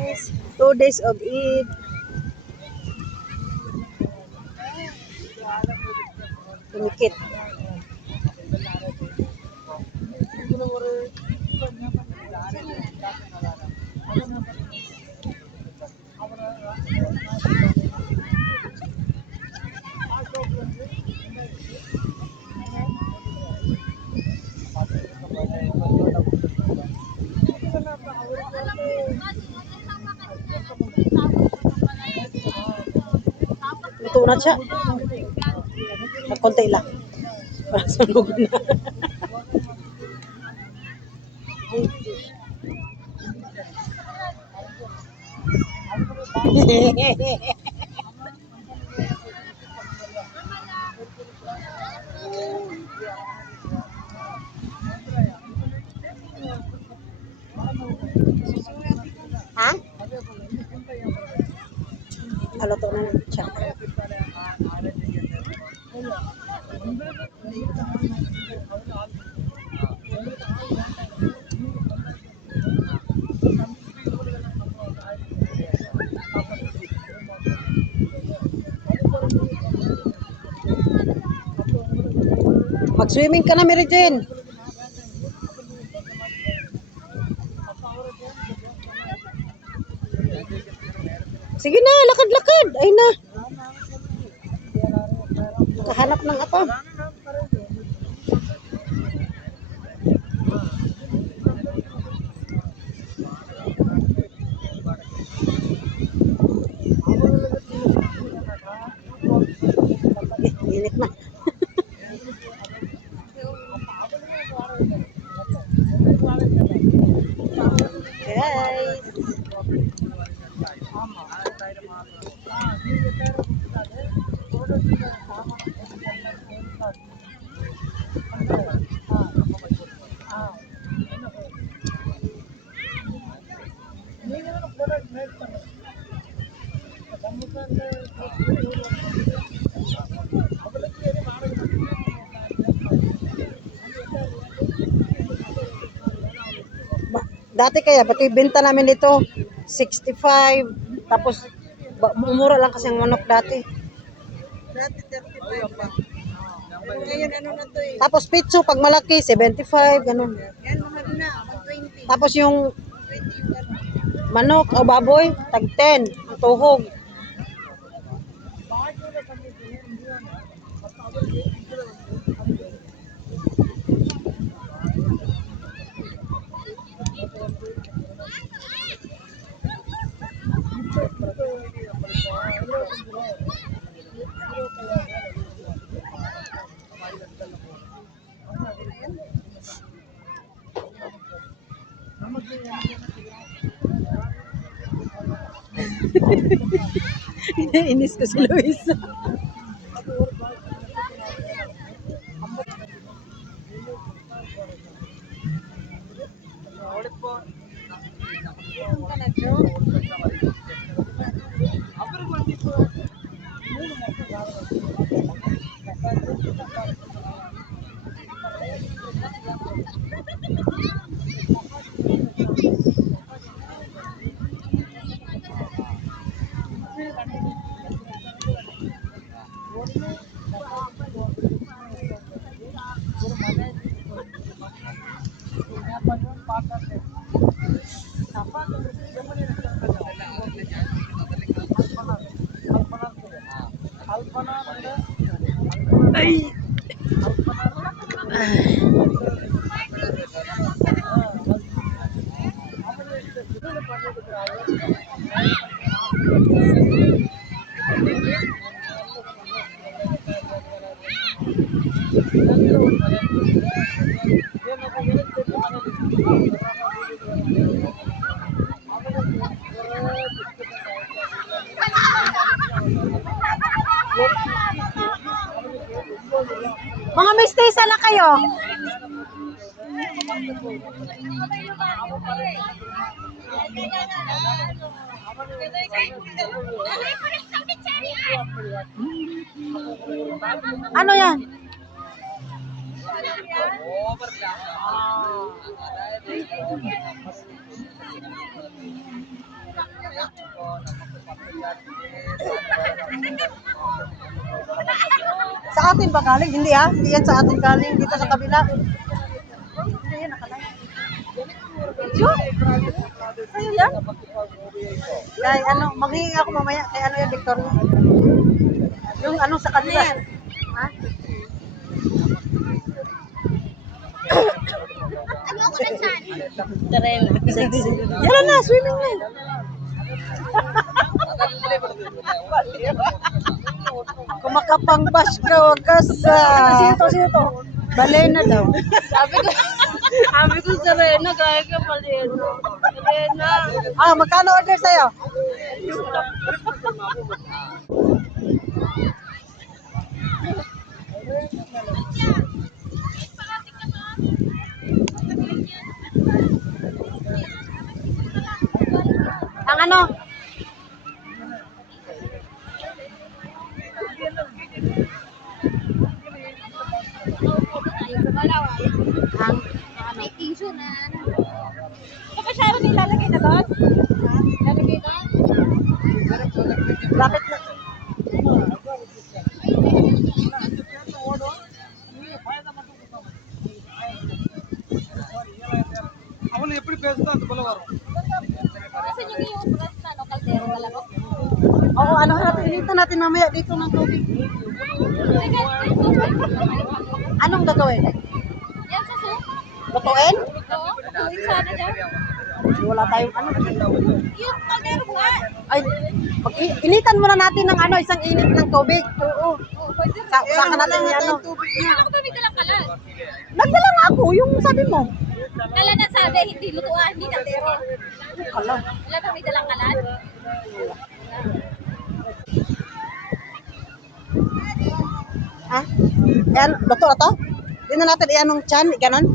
guys. 2 days of Eid. Tumikit. Luto na siya. Konti lang. Para sunog na. Ha? Luto na siya. Mag-swimming ka na, Mary Jane. Sige na, lakad-lakad. Ay na. Kahanap ng apa. Init na. Guys. Dati kaya, pati benta namin dito, 65. Tapos, mumura lang kasi ang manok dati. Dati 35 pa. Ngayon ano na to eh. Tapos pitso, pag malaki, 75, ganun. Yan, mahal na. 120. Tapos yung 20 yung gano'n. manok o baboy, tag 10, ang tuhog. Inis ko si Luisa. Ay. Mga mistisa na kayo. Ano yan? Sa atin ba galing? Hindi ha? Hindi yan sa atin galing. Dito sa kabila. Hindi yan, nakalay. Sure? Sa'yo yan? Kay ano, maghingi ako mamaya. Kay ano yan, Victor? Yung ano sa kanila. Ha? Terena. Sexy. Yan na, swimming na. Kumakapang-bash ka, wagas. Sino to? Balena daw. Sabi ko Serena, kaya ka Palena. Palena. Ah, magkano order sa'yo? Ang ano? Ang Making sure na ano. Kapag siya rin nilalagay na doon? Lalagay doon? lapit na. Kasi yung press na no, kaldero talaga. Oo, ano natin, hinita natin mamaya dito ng tubig. Anong gagawin? Yan sa soup. Lutuin? Oo. Tuwing sana dyan. Wala tayong ano. Yung kaldero nga. Ay, initan muna natin ng ano, isang init ng tubig. Oo. Oo, pwede. Saka natin yung ano. Ano ko tubig dalang kalan? Nagdala nga ako, yung sabi mo. Kala na sabi, hindi lutuan, hindi kaldero. Kala. Wala kami dalang kalan? Ha? Yan, luto na to? Hindi na natin iyan ng tiyan, ganon.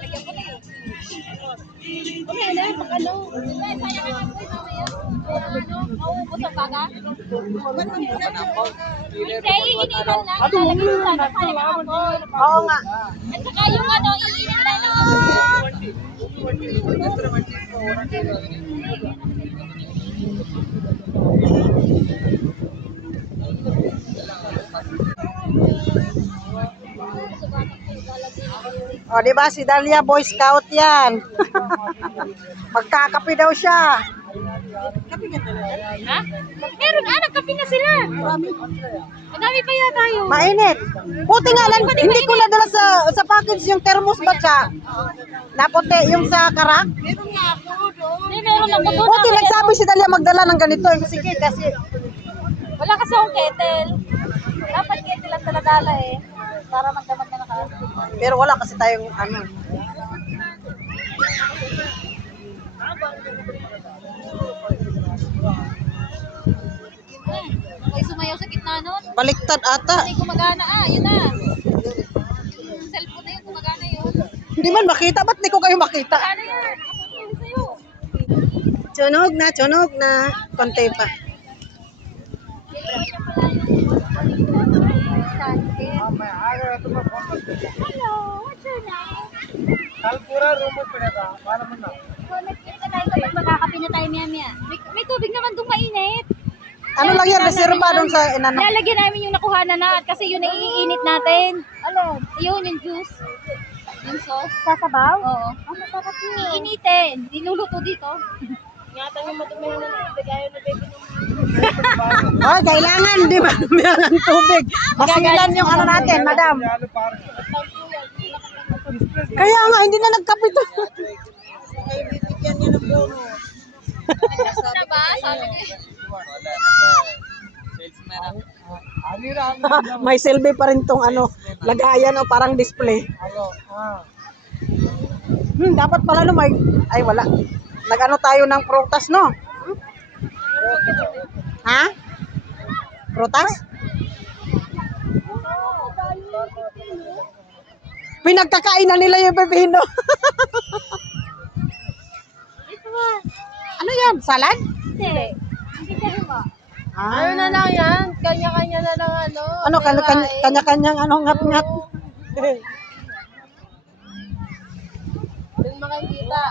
Lagyan ko na yun. Okay, na, pag ano. Sayang ang apoy, mamaya. Ano, mauubos ang baga. Hindi, iinitan lang. Lalagyan ko sana, sayang ang apoy. Oo nga. At saka yung ano, iinit na no. O, di ba si Dalia Boy Scout yan. Magkakape daw siya. Ha? Meron, nagkape na sila. Madami pa yata yun. Mainit. Buti nga lang, hindi ko nadala sa package yung thermos ba siya? Naputi yung sa karak. Hindi, meron ako doon. Buti nagsabi si Dalia magdala ng ganito. Sige, kasi Wala kasi akong kettle. Dapat kettle lang taladala eh. Para magdamag na naka. pero wala kasi tayong ano. May sumayaw sa gitna nun. Baliktad ata. Hindi gumagana. Yun na. Yung cellphone na yun, gumagana yun. Hindi man makita. Ba't di ko kayo makita? Gumagana yan. Ako sa'yo. Tunog na. Konti pa. Hello, what's your name? Connected na tayo kapag magkakape na tayo maya. May tubig naman doon mainit. Ano lang yan? Reserva doon sa inano. Lalagyan namin yung nakuhanan na at kasi yun ay iinit natin. Ano? Yun, yung juice. Yung sauce. Sasabaw? Oo. Ang masarap yun. Iinitin. Niluluto dito. Ingatan yung matumihan na tubig. Ayaw na baby nung... Oh, kailangan. Di ba? Kailangan tubig. Masilan yung ano natin, madam. Kaya nga, hindi na nagkapito. Na ba? Sabi niya. May selfie pa rin tong ano, lagayan o parang display. Dapat pala no, ay wala. Nag-ano tayo ng prutas, no? Ha? Prutas? Pinagkakain na nila yung pepino. Ano yan? Salad? Hindi. Hindi ka ba? Ah. na lang yan. Kanya-kanya na lang ano. Ano, kanya-kanyang ano, ngat-ngat. Yung makikita.